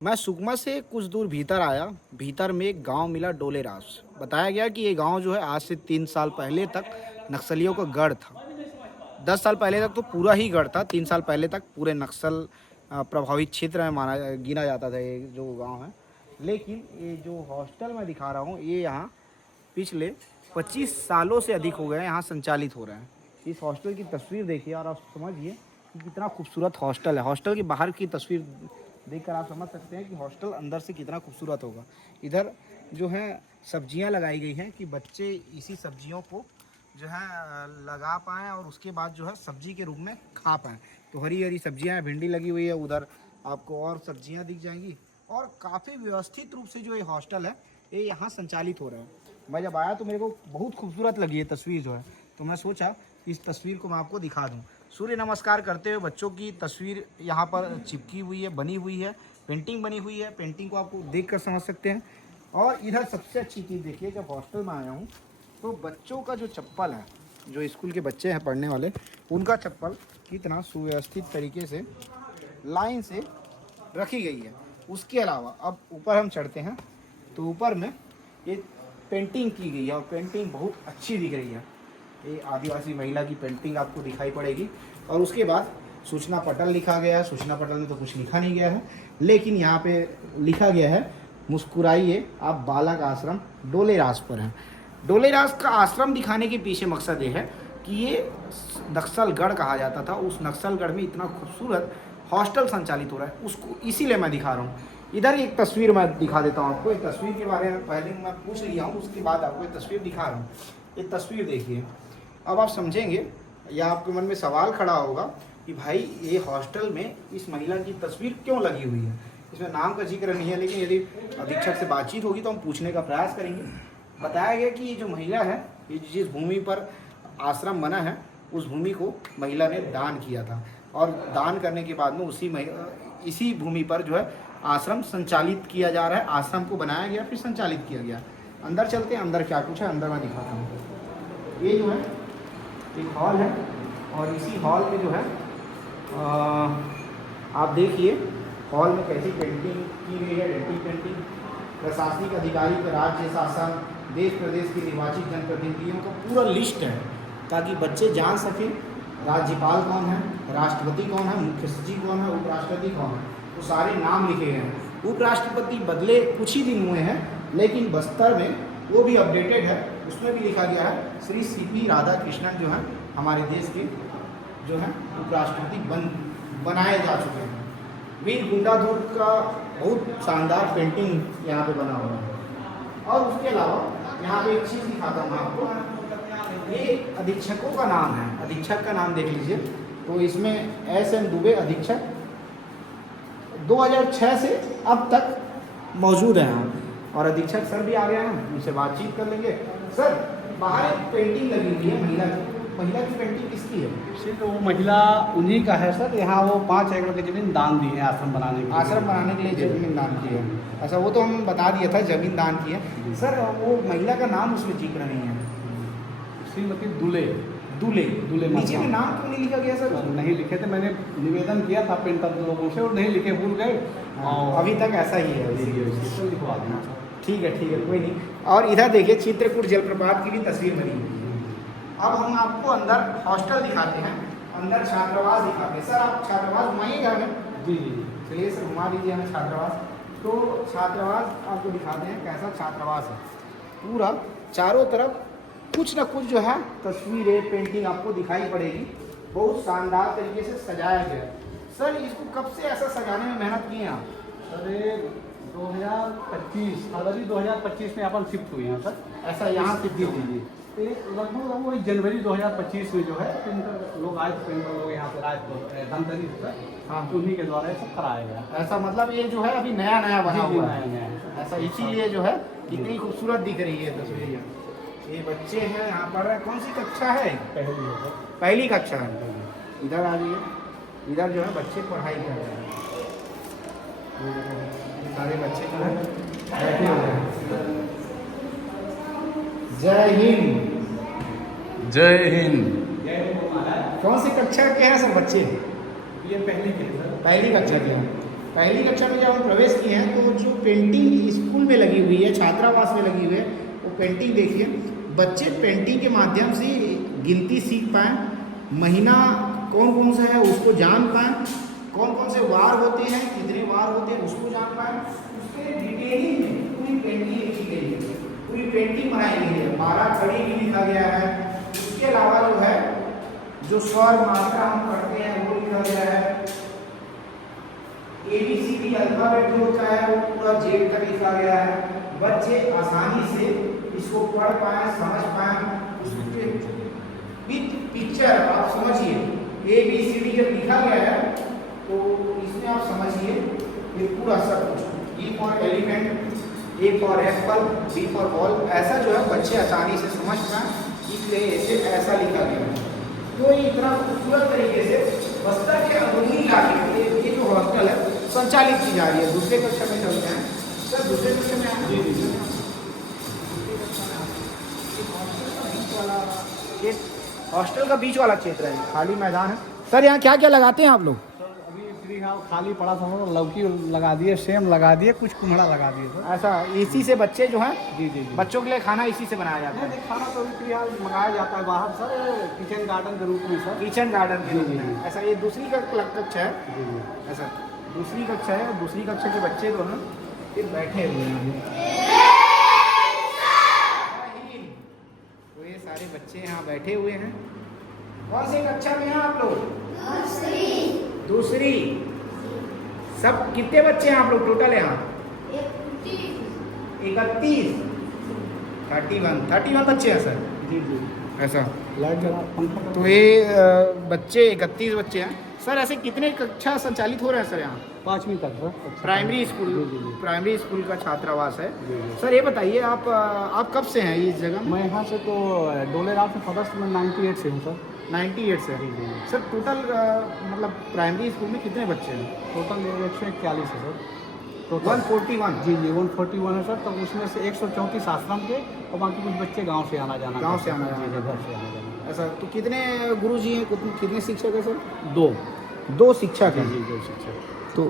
मैं सुकमा से कुछ दूर भीतर आया। भीतर में एक गांव मिला, डोलेरास। बताया गया कि ये गांव जो है आज से 3 साल पहले तक नक्सलियों का गढ़ था। 10 साल पहले तक तो पूरा ही गढ़ था। 3 साल पहले तक पूरे नक्सल प्रभावित क्षेत्र में माना गिना जाता था ये जो गांव है। लेकिन ये जो हॉस्टल मैं दिखा रहा हूँ, ये यहाँ पिछले 25 सालों से अधिक हो गए हैं, यहाँ संचालित हो रहे हैं। इस हॉस्टल की तस्वीर देखिए और आप समझिए कि कितना खूबसूरत हॉस्टल है। हॉस्टल की बाहर की तस्वीर देखकर आप समझ सकते हैं कि हॉस्टल अंदर से कितना खूबसूरत होगा। इधर जो है सब्जियां लगाई गई हैं कि बच्चे इसी सब्जियों को जो है लगा पाएँ और उसके बाद जो है सब्जी के रूप में खा पाएँ। तो हरी हरी सब्जियां हैं, भिंडी लगी हुई है, उधर आपको और सब्जियां दिख जाएंगी। और काफ़ी व्यवस्थित रूप से जो ये हॉस्टल है ये यहाँ संचालित हो रहा है। मैं जब आया तो मेरे को बहुत खूबसूरत लगी ये तस्वीर जो है, तो मैं सोचा इस तस्वीर को मैं आपको दिखा दूं। सूर्य नमस्कार करते हुए बच्चों की तस्वीर यहाँ पर चिपकी हुई है, बनी हुई है, पेंटिंग बनी हुई है। पेंटिंग को आपको देखकर समझ सकते हैं। और इधर सबसे अच्छी चीज़ देखिए, जब हॉस्टल में आया हूँ तो बच्चों का जो चप्पल है, जो स्कूल के बच्चे हैं पढ़ने वाले, उनका चप्पल कितना सुव्यवस्थित तरीके से लाइन से रखी गई है। उसके अलावा अब ऊपर हम चढ़ते हैं तो ऊपर में ये पेंटिंग की गई है और पेंटिंग बहुत अच्छी दिख रही है। ये आदिवासी महिला की पेंटिंग आपको दिखाई पड़ेगी। और उसके बाद सूचना पटल लिखा गया है। सूचना पटल में तो कुछ लिखा नहीं गया है, लेकिन यहाँ पे लिखा गया है मुस्कुराइए आप बालक आश्रम डोलेरास पर है। डोलेरास का आश्रम दिखाने के पीछे मकसद ये है कि ये नक्सलगढ़ कहा जाता था। उस नक्सलगढ़ में इतना खूबसूरत हॉस्टल संचालित हो रहा है, उसको इसीलिए मैं दिखा रहा हूँ। इधर एक तस्वीर मैं दिखा देता हूँ आपको। एक तस्वीर के बारे में पहले मैं पूछ लिया हूँ, उसके बाद आपको एक तस्वीर दिखा रहा हूँ। ये तस्वीर देखिए, अब आप समझेंगे या आपके मन में सवाल खड़ा होगा कि भाई ये हॉस्टल में इस महिला की तस्वीर क्यों लगी हुई है। इसमें नाम का जिक्र नहीं है, लेकिन यदि अधीक्षक से बातचीत होगी तो हम पूछने का प्रयास करेंगे। बताया गया कि ये जो महिला है, ये जिस भूमि पर आश्रम बना है उस भूमि को महिला ने दान किया था और दान करने के बाद में इसी भूमि पर जो है आश्रम संचालित किया जा रहा है। आश्रम को बनाया गया फिर संचालित किया गया। अंदर चलते हैं, अंदर क्या कुछ है अंदर मैं दिखाता हूँ। ये जो है एक हॉल है और इसी हॉल में जो है आप देखिए हॉल में कैसी पेंटिंग की गई है। डेंटिंग पेंटिंग, प्रशासनिक अधिकारी का राज्य शासन, देश प्रदेश के निर्वाचित जनप्रतिनिधियों का पूरा लिस्ट है ताकि बच्चे जान सकें राज्यपाल कौन है, राष्ट्रपति कौन है, मुख्य सचिव कौन है, उपराष्ट्रपति कौन है। तो सारे नाम लिखे गए हैं। उपराष्ट्रपति बदले कुछ ही दिन हुए हैं, लेकिन बस्तर में वो भी अपडेटेड है। उसमें भी लिखा गया है श्री सीपी राधाकृष्णन जो है हमारे देश के जो है उपराष्ट्रपति बनाए जा चुके हैं। वीर गुंडाधुर का बहुत शानदार पेंटिंग यहाँ पे बना हुआ है। और उसके अलावा यहाँ पे एक चीज़ दिखाता हूँ आपको। ये अधीक्षकों का नाम है, अधीक्षक का नाम देख लीजिए। तो इसमें एस.एन. दुबे अधीक्षक 2006 से अब तक मौजूद हैं। और अधीक्षक सर भी आ गए हैं, उनसे बातचीत कर लेंगे। सर, बाहर एक पेंटिंग लगी हुई है महिला की पेंटिंग किसकी है? सिर्फ वो महिला उन्हीं का है सर। यहाँ वो 5 एकड़ की ज़मीन दान दी है आश्रम बनाने के लिए। आश्रम बनाने के लिए ज़मीन दान की है। अच्छा, वो तो हम बता दिया था ज़मीन दान की है। सर, वो महिला का नाम उसमें जिक्र नहीं है। श्रीमती दुले नीचे में नाम क्यों नहीं लिखा गया सर? नहीं लिखे थे, मैंने निवेदन किया था पेंटर लोगों से और नहीं लिखे, भूल गए। और अभी तक ऐसा ही है। लिखवा देना। ठीक है, कोई नहीं। और इधर देखिए चित्रकूट जलप्रपात की भी तस्वीर बनी हुई है। अब हम आपको अंदर हॉस्टल दिखाते हैं, अंदर छात्रावास दिखाते हैं। सर, आप छात्रावास घुमाइएगा हमें? जी। चलिए सर, घुमा दीजिए हमें छात्रावास। तो छात्रावास आपको दिखाते हैं कैसा छात्रावास है। पूरा चारों तरफ कुछ ना कुछ जो है तस्वीरें, पेंटिंग आपको दिखाई पड़ेगी। बहुत शानदार तरीके से सजाया गया है। सर, इसको कब से ऐसा सजाने में मेहनत किए हैं आप? अरे 2025 फरवरी 2025 में अपन शिफ्ट हुए हैं सर। ऐसा यहाँ से जी। तो लगभग वो जनवरी 2025 में जो है पेंटर लोग आए थे, पेंटर लोग यहाँ पे आए थे धनतरी से। हाँ, तो उन्हीं के द्वारा ये सब कराया गया। ऐसा मतलब ये जो है अभी नया बना हुआ है। नया ऐसा इसीलिए जो है इतनी खूबसूरत दिख रही है तस्वीर। ये बच्चे हैं यहाँ पर। कौन सी कक्षा है? पहली कक्षा है। इधर आ जाइए। इधर जो है बच्चे पढ़ाई कर रहे हैं। सारे बच्चे जो है बैठे हुए हैं। जय हिंद। जय हिंद। कौन सी कक्षा के हैं सर बच्चे? ये पहली के सर। पहली कक्षा के हैं। पहली कक्षा में जब हम प्रवेश किए हैं तो जो पेंटिंग स्कूल में लगी हुई है, छात्रावास में लगी हुई है, वो पेंटिंग देखिए। बच्चे पेंटिंग के माध्यम से गिनती सीख पाएँ, महीना कौन कौन सा है उसको जान पाएँ, कौन कौन से वार होते हैं, कितने वार होते हैं उसको जान पाएँ। उसके डिटेलिंग में पूरी पेंटिंग लिखी गई है, पूरी पेंटिंग बनाई गई है, 12 खड़ी भी लिखा गया है। उसके अलावा जो है जो स्वर मात्रा हम पढ़ते हैं वो लिखा गया है। ABCD अल्फाबेट जो होता है वो पूरा जेड तक लिखा गया है। बच्चे आसानी से इसको पढ़ पाए, समझ पाए। उसके विद पिक्चर आप समझिए, ABCD जब लिखा गया है तो इसमें आप समझिए ये पूरा सब कुछ, E for elephant, A for Apple, B for ball, ऐसा जो है बच्चे आसानी से समझ पाए, इसलिए इसे ऐसा लिखा गया है। तो ये इतना खूबसूरत तरीके से बस्तर के अंदरूनी इलाके में ये जो हॉस्टल है संचालित की जा रही है। दूसरे कक्षा में चलते हैं सर, दूसरे कक्षा में हॉस्टल का बीच वाला क्षेत्र है, खाली मैदान है। सर यहाँ क्या क्या लगाते हैं आप लोग? खाली पड़ा था, लौकी लगा दिए, सेम लगा दिए, कुछ कुम्हड़ा लगा दिए सर। ऐसा इसी से बच्चे जो हैं जी बच्चों के लिए खाना इसी से बनाया जाता है? खाना तो फिलहाल मंगाया जाता है बाहर सर, किचन गार्डन के रूप में सर। किचन गार्डन के रूप जी, में। ऐसा ये दूसरी कक्षा है? ऐसा दूसरी कक्षा है। दूसरी कक्षा के बच्चे जो हैं ये बैठे हुए हैं, तो ये सारे बच्चे यहाँ बैठे हुए हैं। कौन सी कक्षा में हैं आप लोग? दूसरी। सब कितने बच्चे हैं आप लोग टोटल यहाँ? 31 31 बच्चे हैं सर। जी ऐसा लाइट जला पंखा। तो ये बच्चे 31 बच्चे हैं सर। ऐसे कितने कक्षा संचालित हो रहे हैं सर यहाँ? 5वीं तक सर। Primary school? जी। प्राइमरी स्कूल का छात्रावास है। जी। सर ये बताइए आप कब से हैं इस जगह में? मैं यहाँ से तो डोलेराव से सदस्य में 98 से हूँ सर। 98 से? जी। सर टोटल मतलब प्राइमरी स्कूल में कितने बच्चे हैं? टोटल 141 है सर। टोटल 141? जी 141 है सर। तो उसमें से 134 आश्रम के और बाकी कुछ बच्चे गांव से आना जाना। गांव से आना जाना। घर से आना जाना। ऐसा तो कितने गुरुजी हैं, कितने शिक्षक हैं सर? 2 शिक्षक हैं। जी 2 शिक्षक। तो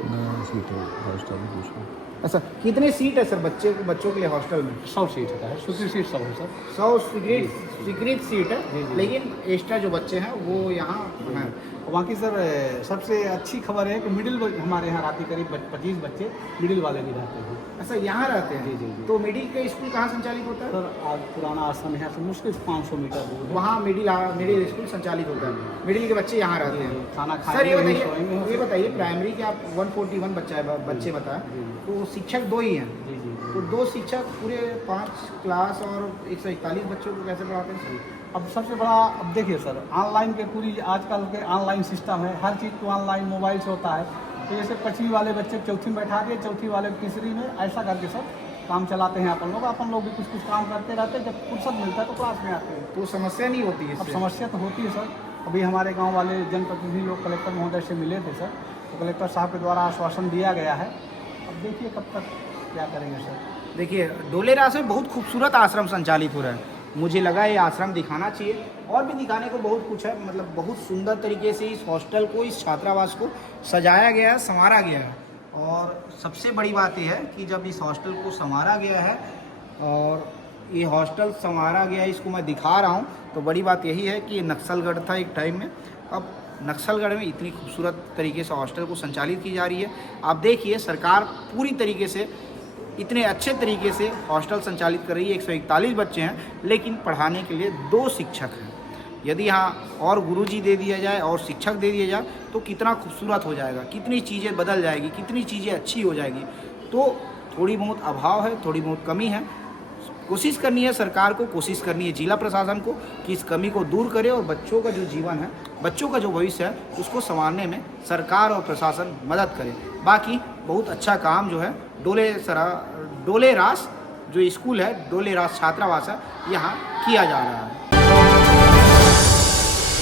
ऐसा कितने सीट है सर बच्चों के लिए हॉस्टल में? 100 सीट है, स्वीकृत सीट 100 है सर। 100 स्वीकृत सीट है। जी। लेकिन एक्स्ट्रा जो बच्चे हैं वो यहाँ हैं। और बाकी सर सबसे अच्छी खबर है कि मिडिल हमारे यहाँ रहते करीब 25 बच्चे मिडिल वाले भी रहते हैं। ऐसा यहाँ रहते हैं? जी। तो मिडिल का स्कूल कहाँ संचालित होता है? सर आज पुराना आश्रम यहाँ से मुश्किल 500 मीटर दूर है। वहाँ मिडिल स्कूल संचालित होता है। मिडिल के बच्चे यहाँ रहते हैं। खाना सर ये खाएंगे। बताइए प्राइमरी के आप 141 बच्चे बताए, तो शिक्षक 2 ही हैं। जी। तो 2 शिक्षक पूरे 5 क्लास और 141 बच्चों को कैसे पढ़ाते हैं? अब सबसे बड़ा अब देखिए सर, ऑनलाइन के पूरी आजकल के ऑनलाइन सिस्टम है, हर चीज़ तो ऑनलाइन मोबाइल से होता है। तो जैसे 5वीं वाले बच्चे 4थी में बैठा दिए, 4थी वाले 3री में, ऐसा करके सब काम चलाते हैं अपन लोग भी कुछ काम करते रहते हैं। जब फुर्सत मिलता है तो क्लास में आते हैं। तो समस्या नहीं होती है? अब समस्या तो होती है सर। अभी हमारे गांव वाले जनप्रतिनिधि लोग कलेक्टर महोदय से मिले थे सर, तो कलेक्टर साहब के द्वारा आश्वासन दिया गया है। अब देखिए कब तक क्या करेंगे सर। देखिए डोलेरास में बहुत खूबसूरत आश्रम संचालित हो रहा है। मुझे लगा ये आश्रम दिखाना चाहिए, और भी दिखाने को बहुत कुछ है। मतलब बहुत सुंदर तरीके से इस हॉस्टल को, इस छात्रावास को सजाया गया है, संवारा गया है। और सबसे बड़ी बात यह है कि जब इस हॉस्टल को संवारा गया है और ये हॉस्टल संवारा गया है, इसको मैं दिखा रहा हूँ, तो बड़ी बात यही है कि ये नक्सलगढ़ था एक टाइम में। अब नक्सलगढ़ में इतनी खूबसूरत तरीके से हॉस्टल को संचालित की जा रही है। आप देखिए सरकार पूरी तरीके से इतने अच्छे तरीके से हॉस्टल संचालित कर रही है। 141 बच्चे हैं, लेकिन पढ़ाने के लिए 2 शिक्षक हैं। यदि यहाँ और गुरुजी दे दिया जाए और शिक्षक दे दिया जाए तो कितना खूबसूरत हो जाएगा, कितनी चीज़ें बदल जाएगी, कितनी चीज़ें अच्छी हो जाएगी। तो थोड़ी बहुत अभाव है, थोड़ी बहुत कमी है। कोशिश करनी है सरकार को, कोशिश करनी है जिला प्रशासन को कि इस कमी को दूर करे और बच्चों का जो जीवन है, बच्चों का जो भविष्य है, उसको संवारने में सरकार और प्रशासन मदद करे। बाकी बहुत अच्छा काम जो है डोलेरास जो स्कूल है, डोलेरास छात्रावास है, यहाँ किया जा रहा है।